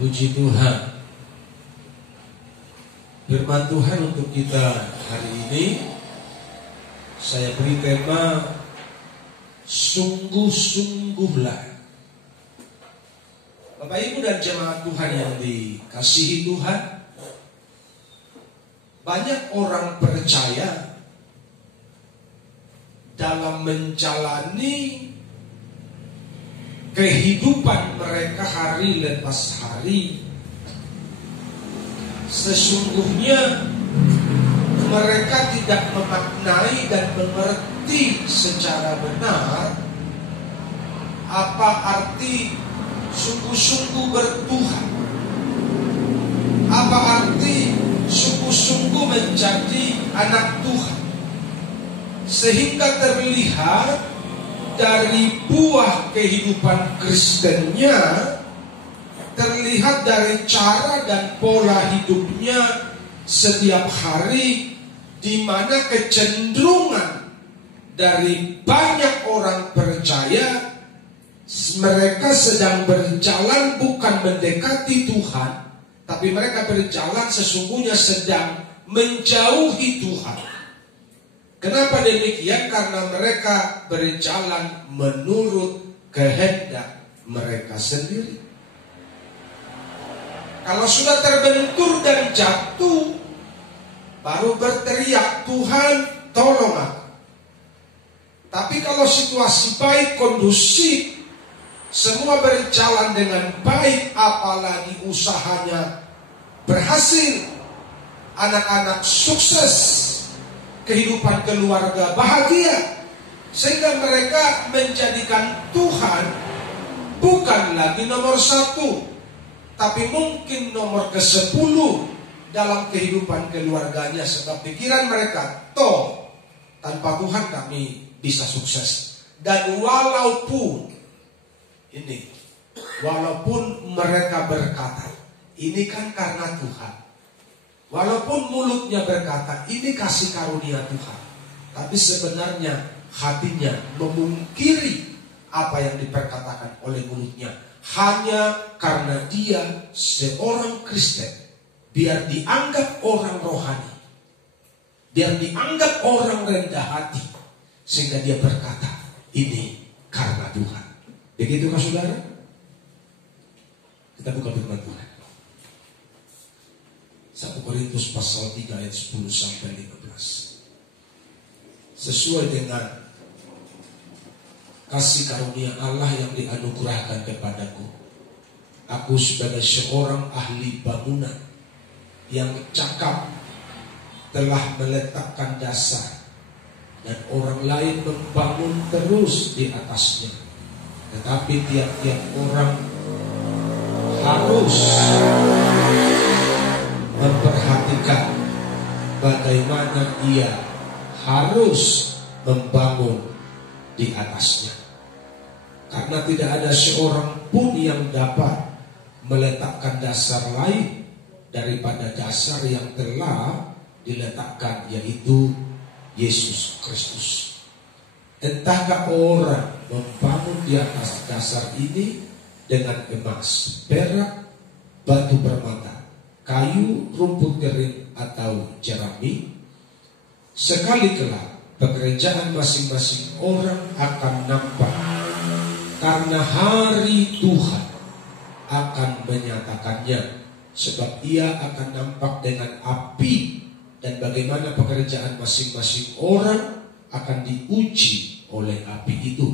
Puji Tuhan. Firman Tuhan untuk kita hari ini saya beri tema sungguh-sungguhlah. Bapak Ibu dan jemaat Tuhan yang dikasihi Tuhan, banyak orang percaya dalam menjalani kehidupan mereka hari lepas hari, sesungguhnya mereka tidak memaknai dan mengerti secara benar apa arti sungguh-sungguh bertuhan, apa arti sungguh-sungguh menjadi anak Tuhan, sehingga terlihat dari buah kehidupan Kristennya, terlihat dari cara dan pola hidupnya setiap hari, di mana kecenderungan dari banyak orang percaya mereka sedang berjalan bukan mendekati Tuhan, tapi mereka berjalan sesungguhnya sedang menjauhi Tuhan. Kenapa demikian? Karena mereka berjalan menurut kehendak mereka sendiri. Kalau sudah terbentur dan jatuh, baru berteriak, Tuhan tolong aku. Tapi kalau situasi baik, kondusif, semua berjalan dengan baik, apalagi usahanya berhasil, anak-anak sukses, kehidupan keluarga bahagia, sehingga mereka menjadikan Tuhan bukan lagi nomor 1, tapi mungkin nomor ke-10 dalam kehidupan keluarganya. Sebab pikiran mereka, toh tanpa Tuhan kami bisa sukses. Dan walaupun mereka berkata ini kan karena Tuhan, walaupun mulutnya berkata ini kasih karunia Tuhan, tapi sebenarnya hatinya memungkiri apa yang diperkatakan oleh mulutnya, hanya karena dia seorang Kristen, biar dianggap orang rohani, biar dianggap orang rendah hati, sehingga dia berkata ini karena Tuhan. Begitukah saudara? Kita buka firman Tuhan. 1 Korintus pasal 3 ayat 10 sampai 15. Sesuai dengan kasih karunia Allah yang dianugerahkan kepadaku, aku sebagai seorang ahli bangunan yang cakap telah meletakkan dasar, dan orang lain membangun terus di atasnya. Tetapi tiap-tiap orang harus memperhatikan bagaimana ia harus membangun di atasnya. Karena tidak ada seorang pun yang dapat meletakkan dasar lain daripada dasar yang telah diletakkan, yaitu Yesus Kristus. Entahkah orang membangun di atas dasar ini dengan emas, perak, batu permata, kayu, rumput kering, atau jerami, sekali kelak pekerjaan masing-masing orang akan nampak, karena hari Tuhan akan menyatakannya. Sebab ia akan nampak dengan api, dan bagaimana pekerjaan masing-masing orang akan diuji oleh api itu.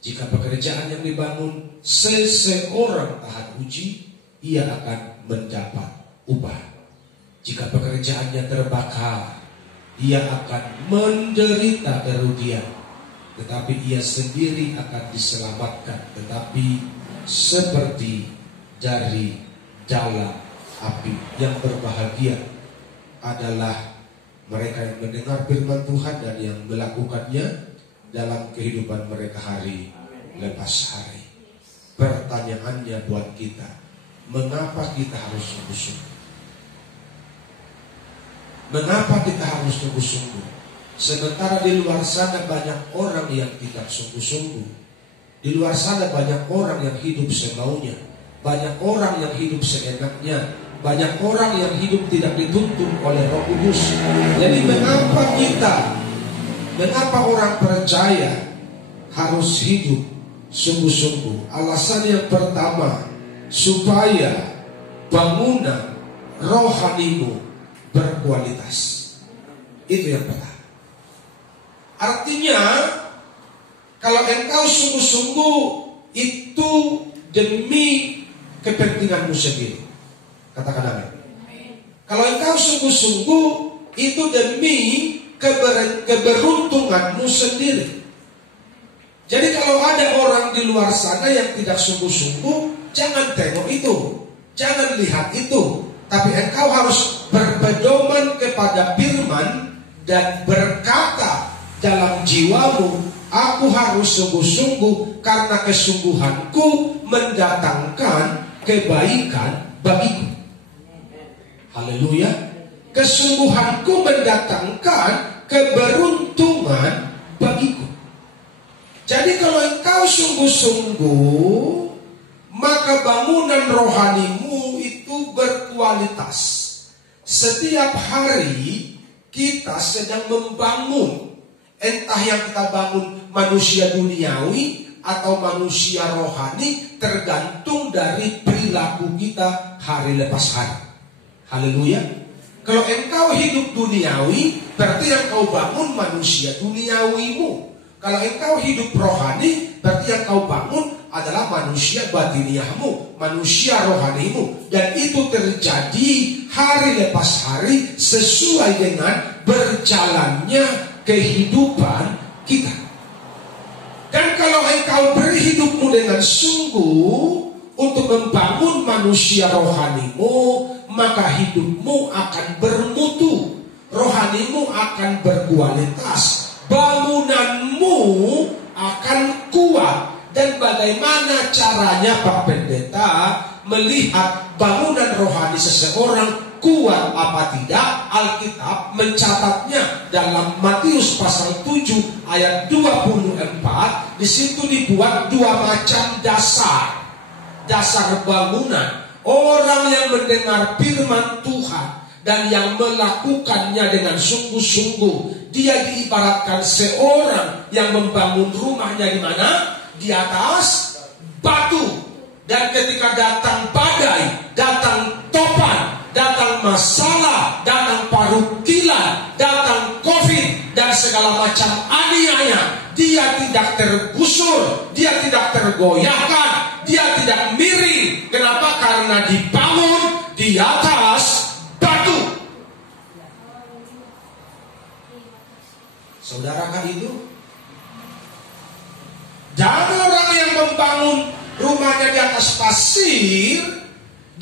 Jika pekerjaan yang dibangun seseorang tahan uji, ia akan mendapat upah. Jika pekerjaannya terbakar, ia akan menderita kerugian, tetapi ia sendiri akan diselamatkan, tetapi seperti dari dalam api. Yang berbahagia adalah mereka yang mendengar firman Tuhan dan yang melakukannya dalam kehidupan mereka hari lepas hari. Pertanyaannya buat kita, mengapa kita harus sungguh-sungguh? Mengapa kita harus sungguh-sungguh? Sementara di luar sana banyak orang yang tidak sungguh-sungguh. Di luar sana banyak orang yang hidup semaunya. banyak orang yang hidup seenaknya, banyak orang yang hidup tidak dituntun oleh Roh Kudus. Jadi mengapa orang percaya harus hidup sungguh-sungguh? Alasan yang pertama, supaya bangunan rohanimu berkualitas. Itu yang pertama. Artinya, kalau engkau sungguh-sungguh itu demi kepentinganmu sendiri. Katakan amin. Kalau engkau sungguh-sungguh itu demi keberuntunganmu sendiri. Jadi kalau ada orang di luar sana yang tidak sungguh-sungguh, jangan tengok itu, jangan lihat itu. Tapi engkau harus berpedoman kepada firman dan berkata dalam jiwamu, aku harus sungguh-sungguh karena kesungguhanku mendatangkan kebaikan bagiku. Haleluya. Kesungguhanku mendatangkan keberuntungan bagiku. Jadi kalau engkau sungguh-sungguh, maka bangunan rohanimu itu berkualitas. Setiap hari kita sedang membangun. Entah yang kita bangun manusia duniawi atau manusia rohani, tergantung dari perilaku kita hari lepas hari. Haleluya. Kalau engkau hidup duniawi, berarti yang kau bangun manusia duniawimu. Kalau engkau hidup rohani, berarti yang kau bangun adalah manusia batiniahmu, manusia rohanimu. Dan itu terjadi hari lepas hari sesuai dengan berjalannya kehidupan kita. Dan kalau engkau berhidupmu dengan sungguh untuk membangun manusia rohanimu, maka hidupmu akan bermutu, rohanimu akan berkualitas, bangunanmu akan kuat. Dan bagaimana caranya Pak Pendeta melihat bangunan rohani seseorang kuat apa tidak? Alkitab mencatatnya dalam Matius pasal 7 ayat 24. Di situ dibuat dua macam dasar bangunan. Orang yang mendengar firman Tuhan dan yang melakukannya dengan sungguh-sungguh, dia diibaratkan seorang yang membangun rumahnya di mana? Di atas batu. Dan ketika datang badai, datang topan, datang masalah, datang parukilan, datang COVID dan segala macam aniaya, dia tidak tergusur, dia tidak tergoyahkan, dia tidak miring. Kenapa? Karena dibangun di atas batu. Saudarakah itu? Dan orang yang membangun rumahnya di atas pasir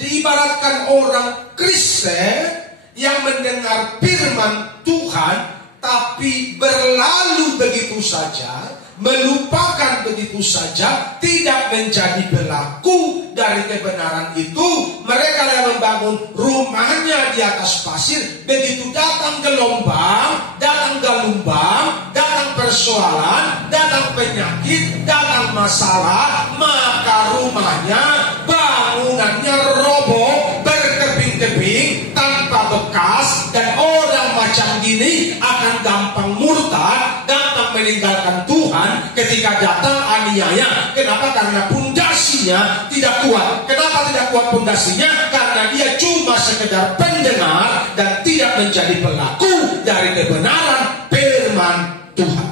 diibaratkan orang Kristen yang mendengar firman Tuhan tapi berlalu begitu saja, melupakan begitu saja, tidak menjadi pelaku dari kebenaran itu. Mereka yang membangun rumahnya di atas pasir, begitu datang gelombang, datang gelombang, datang persoalan, datang penyakit, datang masalah, maka rumahnya, bangunannya roboh, berkeping-keping, tanpa bekas. Dan orang macam gini akan gampang murtad, gampang meninggalkan Tuhan ketika datang aniaya. Kenapa? Karena pondasinya tidak kuat. Kenapa tidak kuat pondasinya? Karena dia cuma sekedar pendengar dan tidak menjadi pelaku dari kebenaran firman Tuhan.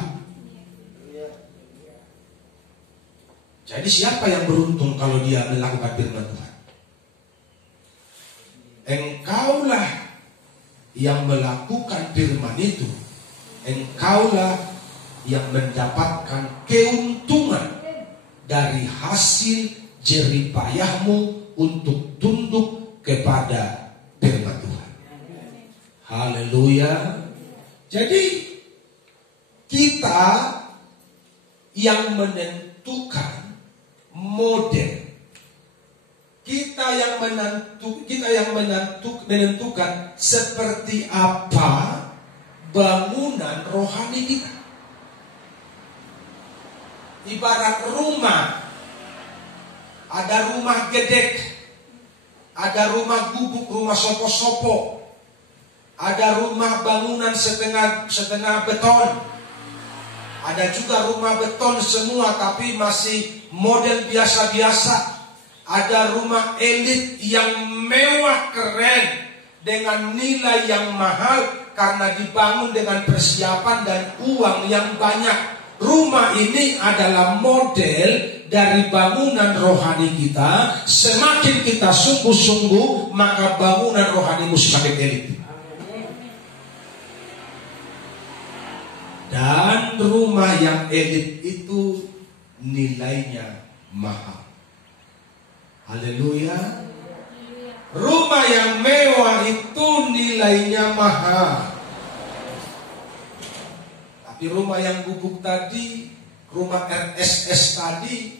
Jadi siapa yang beruntung kalau dia melakukan firman Tuhan? Engkaulah yang melakukan firman itu. Engkaulah yang mendapatkan keuntungan dari hasil jerih payahmu untuk tunduk kepada firman Tuhan. Haleluya. Jadi kita yang menentukan model, kita yang menentukan seperti apa bangunan rohani kita. Ibarat rumah ada rumah gedek, ada rumah gubuk, rumah sopo-sopo, ada rumah bangunan setengah beton, ada juga rumah beton semua tapi masih model biasa-biasa. Ada rumah elit yang mewah keren dengan nilai yang mahal karena dibangun dengan persiapan dan uang yang banyak. Rumah ini adalah model dari bangunan rohani kita. Semakin kita sungguh-sungguh, maka bangunan rohanimu semakin elit. Dan rumah yang elit itu nilainya mahal. Haleluya. Rumah yang mewah itu nilainya mahal. Tapi rumah yang gubuk tadi, rumah RSS tadi,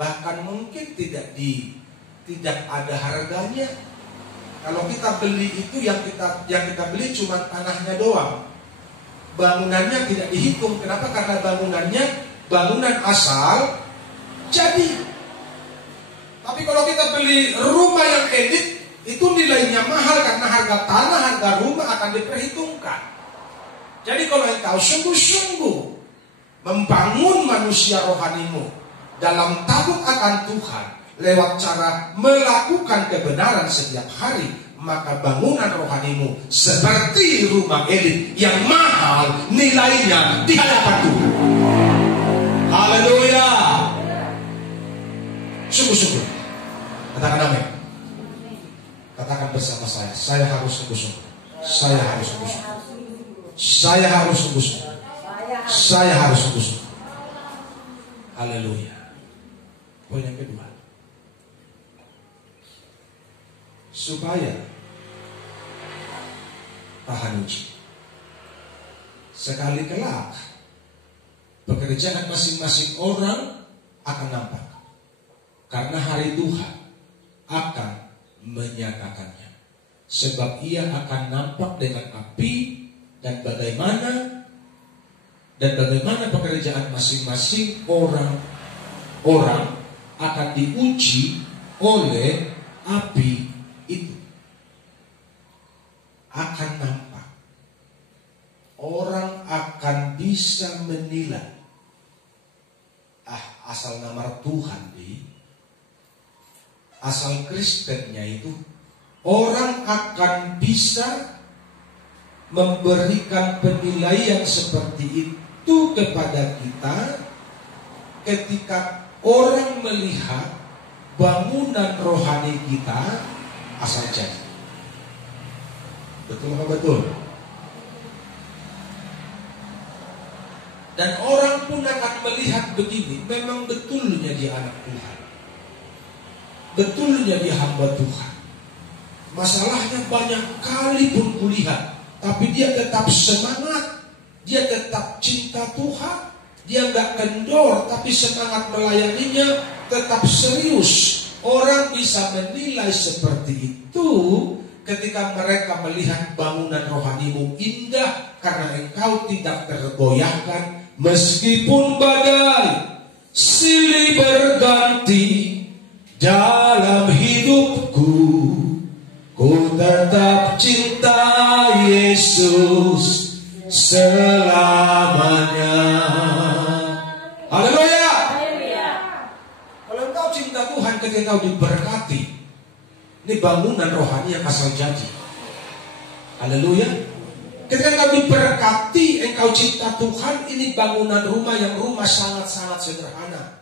bahkan mungkin tidak ada harganya. Kalau kita beli itu yang kita beli cuma tanahnya doang. Bangunannya tidak dihitung. Kenapa? Karena bangunan asal jadi. Tapi kalau kita beli rumah yang elit, itu nilainya mahal karena harga tanah, harga rumah akan diperhitungkan. Jadi kalau engkau sungguh-sungguh membangun manusia rohanimu dalam takut akan Tuhan lewat cara melakukan kebenaran setiap hari, maka bangunan rohanimu seperti rumah elit yang mahal nilainya di hadapan Tuhan. Haleluya. Sungguh-sungguh. Katakan amin. Katakan bersama saya harus sungguh-sungguh. Saya harus sungguh-sungguh. Saya harus sungguh-sungguh. Saya harus sungguh-sungguh. Haleluya. Poin yang kedua. Supaya tahan uji. Sekali kelak pekerjaan masing-masing orang akan nampak. Karena hari Tuhan akan menyatakannya. Sebab ia akan nampak dengan api dan bagaimana pekerjaan masing-masing orang akan diuji oleh api itu. Akan nampak. Orang akan bisa menilai. Asal nama Tuhan asal Kristennya itu, orang akan bisa memberikan penilaian seperti itu kepada kita ketika orang melihat bangunan rohani kita asal jadi. Betul apa betul? Dan orang pun akan melihat begini, memang betulnya dia anak Tuhan. Betulnya dia hamba Tuhan. Masalahnya banyak kali pun kulihat, tapi dia tetap semangat, dia tetap cinta Tuhan, dia gak kendor, tapi semangat melayaninya tetap serius. Orang bisa menilai seperti itu ketika mereka melihat bangunan rohanimu indah karena engkau tidak tergoyahkan meskipun badai silih berganti. Dalam hidupku, ku tetap cinta Yesus selamanya. Haleluya. Kalau engkau cinta Tuhan ketika engkau diberkati, ini bangunan rohani yang asal jadi. Haleluya. Ketika engkau diberkati, engkau cinta Tuhan, ini bangunan rumah yang sangat-sangat sederhana.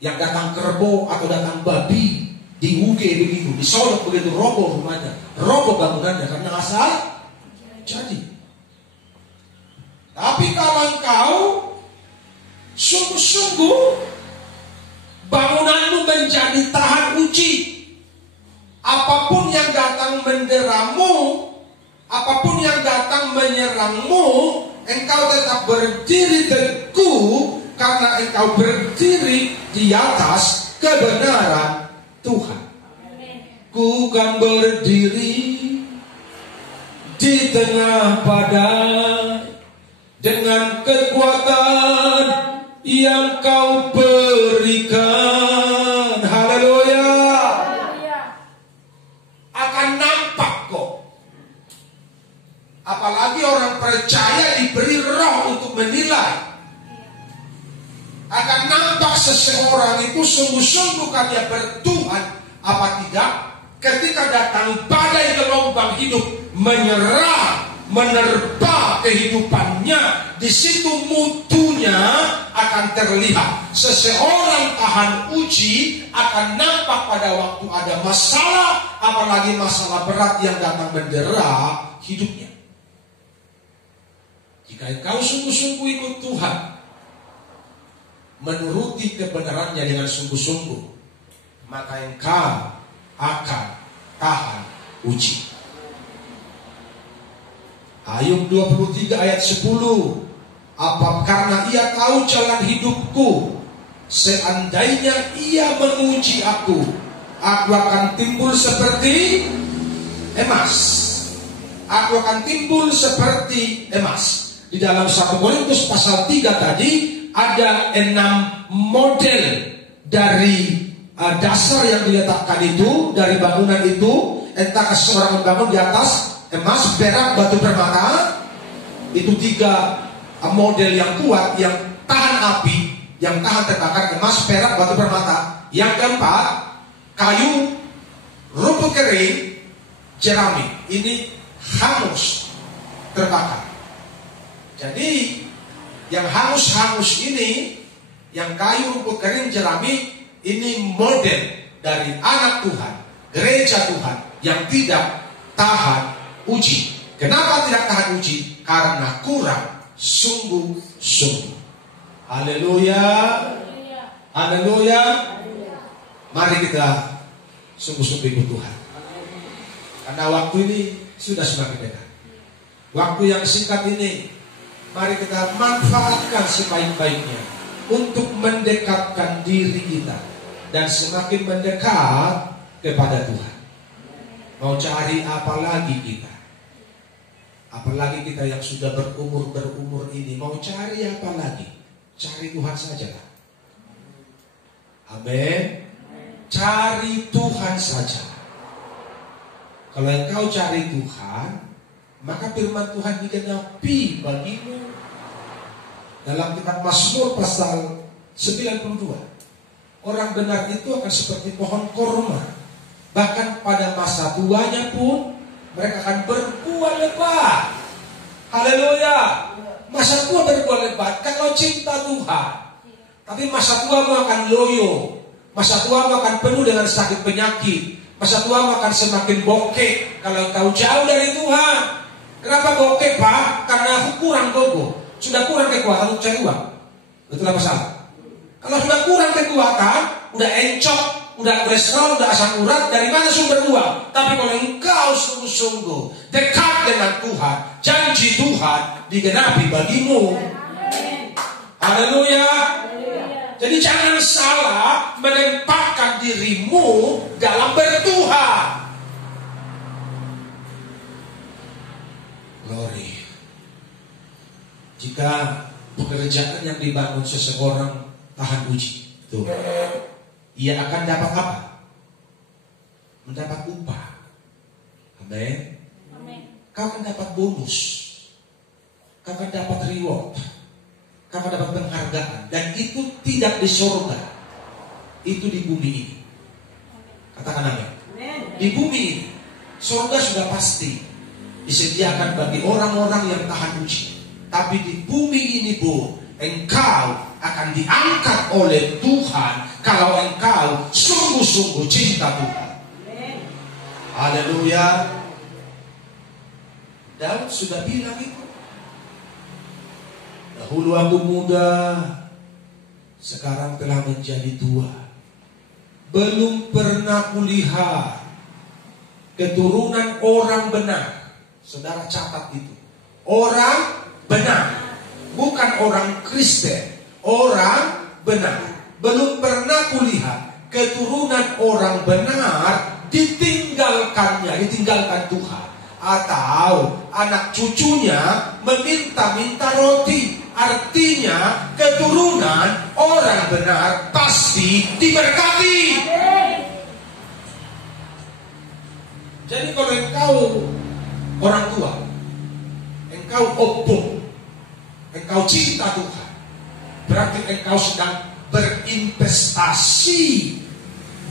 Yang datang kerbau atau datang babi diuge begitu, disolok begitu, roboh rumahnya, roboh bangunannya karena asal jadi. Tapi kalau engkau sungguh-sungguh bangunanmu menjadi tahan uji, apapun yang datang menderamu, apapun yang datang menyerangmu, engkau tetap berdiri teguh. Karena engkau berdiri di atas kebenaran Tuhan. Ku kan berdiri di tengah badai dengan kekuatan yang kau berikan. Tapi orang percaya diberi roh untuk menilai. Akan nampak seseorang itu sungguh-sungguh karya bertuhan apa tidak. Ketika datang badai gelombang hidup menerpa kehidupannya, di situ mutunya akan terlihat. Seseorang tahan uji akan nampak pada waktu ada masalah, apalagi masalah berat yang datang mendera hidupnya. Jika engkau sungguh-sungguh ikut Tuhan, menuruti kebenarannya dengan sungguh-sungguh, maka engkau akan tahan uji. Ayub 23 ayat 10. Apa karena ia tahu jalan hidupku, seandainya ia menguji aku akan timbul seperti emas. Aku akan timbul seperti emas. Di dalam 1 Korintus pasal 3 tadi ada 6 model dari dasar yang diletakkan itu, dari bangunan itu. Entah seorang membangun di atas emas, perak, batu permata. Itu 3 model yang kuat, yang tahan api, yang tahan terbakar. Emas, perak, batu permata. Yang keempat, kayu, rumput kering, jerami. Ini hangus, terbakar. Jadi yang hangus-hangus ini, yang kayu, rumput kering, jerami, ini model dari anak Tuhan, gereja Tuhan yang tidak tahan uji. Kenapa tidak tahan uji? Karena kurang sungguh-sungguh. Haleluya. Haleluya. Mari kita sungguh-sungguh ikut Tuhan. Karena waktu ini sudah semakin dekat. Waktu yang singkat ini, mari kita manfaatkan sebaik-baiknya untuk mendekatkan diri kita dan semakin mendekat kepada Tuhan. Mau cari apa lagi kita? Apalagi kita yang sudah berumur ini, mau cari apa lagi? Cari Tuhan sajalah. Amin. Cari Tuhan saja. Kalau engkau cari Tuhan, maka firman Tuhan digenapi bagimu. Dalam kitab Mazmur pasal 92, orang benar itu akan seperti pohon korma. Bahkan pada masa tuanya pun mereka akan berbuah lebat. Haleluya. Masa tua berbuah lebat kalau cinta Tuhan. Tapi masa tuamu akan loyo. Masa tuamu akan penuh dengan sakit penyakit. Masa tuamu akan semakin bokeh kalau kau jauh dari Tuhan. Kenapa bokeh, Pak? Karena kurang gogo. Sudah kurang kekuatan untuk cari uang. Betul apa salah? Kalau sudah kurang kekuatan, udah encok, udah kolesterol, udah asam urat, dari mana sumber uang? Tapi kalau engkau sungguh-sungguh dekat dengan Tuhan, janji Tuhan digenapi bagimu. Haleluya. Jadi jangan salah menempatkan dirimu dalam bertuhan. Glory. Jika pekerjaan yang dibangun seseorang tahan uji, tuh, ia akan dapat apa? Mendapat upah. Amin. Kau akan dapat bonus. Kau akan dapat reward. Kau akan dapat penghargaan. Dan itu tidak di surga. Itu di bumi ini. Katakan amin. Di bumi ini, surga sudah pasti disediakan bagi orang-orang yang tahan uji. Tapi di bumi ini, Bu, engkau akan diangkat oleh Tuhan kalau engkau sungguh-sungguh cinta Tuhan. Haleluya. Daud sudah bilang itu. Dahulu aku muda, sekarang telah menjadi tua. Belum pernah kulihat keturunan orang benar. Saudara catat itu. Orang benar, bukan orang Kristen, orang benar. Belum pernah kulihat keturunan orang benar ditinggalkan Tuhan, atau anak cucunya meminta-minta roti. Artinya keturunan orang benar pasti diberkati. Jadi kalau engkau orang tua, engkau obong, engkau cinta Tuhan, berarti engkau sedang berinvestasi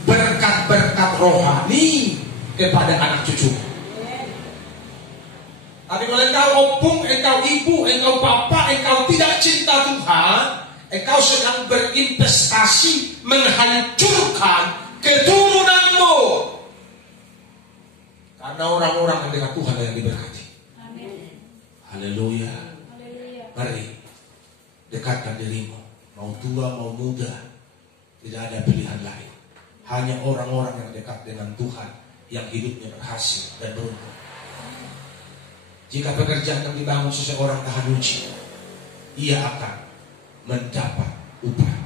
berkat-berkat rohani kepada anak cucu. Tapi kalau engkau obong, engkau ibu, engkau bapak, engkau tidak cinta Tuhan, engkau sedang berinvestasi menghancurkan keturunanmu. Karena orang-orang yang dengan Tuhan yang diberkati. Amin. Haleluya. Mari dekatkan dirimu. Mau tua, mau muda, tidak ada pilihan lain. Hanya orang-orang yang dekat dengan Tuhan yang hidupnya berhasil dan beruntung. Jika pekerjaan yang dibangun seseorang tahan uji, ia akan mendapat upah.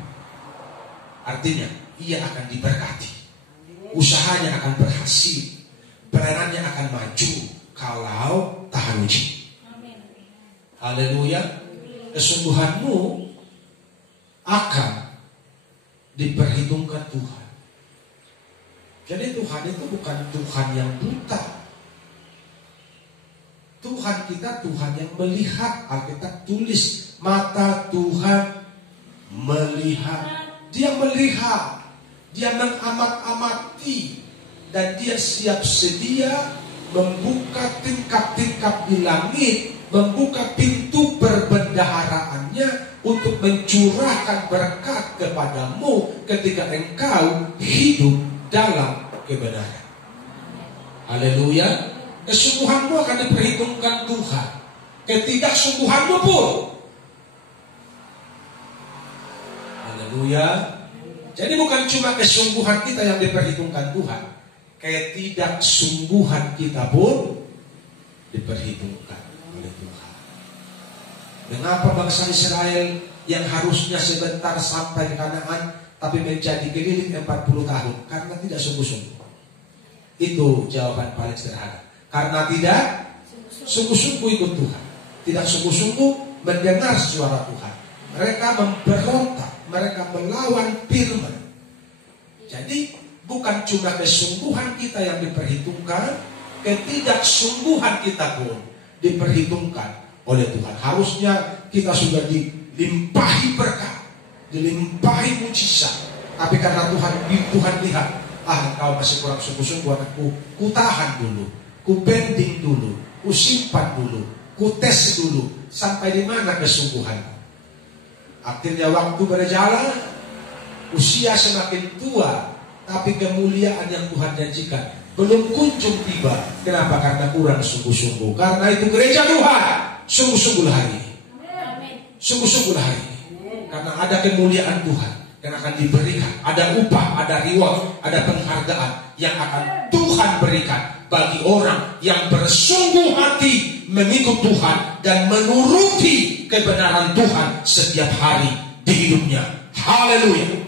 Artinya, ia akan diberkati. Usahanya akan berhasil. Peranannya akan maju kalau tahan uji. Haleluya. Kesungguhanmu akan diperhitungkan Tuhan. Jadi Tuhan itu bukan Tuhan yang buta. Tuhan kita Tuhan yang melihat. Alkitab tulis mata Tuhan melihat. Dia melihat. Dia mengamat-amati. Dan dia siap sedia membuka tingkap-tingkap di langit, membuka pintu perbendaharaannya untuk mencurahkan berkat kepadamu ketika engkau hidup dalam kebenaran. Haleluya. Kesungguhanmu akan diperhitungkan Tuhan. Ketidaksungguhanmu pun. Haleluya. Jadi bukan cuma kesungguhan kita yang diperhitungkan Tuhan, ketidaksungguhan kita pun diperhitungkan oleh Tuhan. Mengapa bangsa Israel yang harusnya sebentar sampai ke Kanaan tapi menjadi keliling 40 tahun? Karena tidak sungguh-sungguh. Itu jawaban paling sederhana. Karena tidak sungguh-sungguh ikut Tuhan, tidak sungguh-sungguh mendengar suara Tuhan. Mereka memberontak, mereka melawan firman. Jadi bukan cuma kesungguhan kita yang diperhitungkan, ketidaksungguhan kita pun diperhitungkan oleh Tuhan. Harusnya kita sudah dilimpahi berkat, dilimpahi mujizat. Tapi karena Tuhan lihat, engkau masih kurang sungguh-sungguh anakku, ku tahan dulu, ku bending dulu, ku simpan dulu, ku tes dulu, sampai di mana kesungguhanmu. Akhirnya waktu berjalan, usia semakin tua, tapi kemuliaan yang Tuhan janjikan belum kunjung tiba. Kenapa? Karena kurang sungguh-sungguh. Karena itu gereja Tuhan, sungguh-sungguhlah hari ini. Sungguh-sungguhlah hari ini. Karena ada kemuliaan Tuhan yang akan diberikan. Ada upah, ada reward, ada penghargaan yang akan Tuhan berikan bagi orang yang bersungguh hati mengikut Tuhan dan menuruti kebenaran Tuhan setiap hari di hidupnya. Haleluya.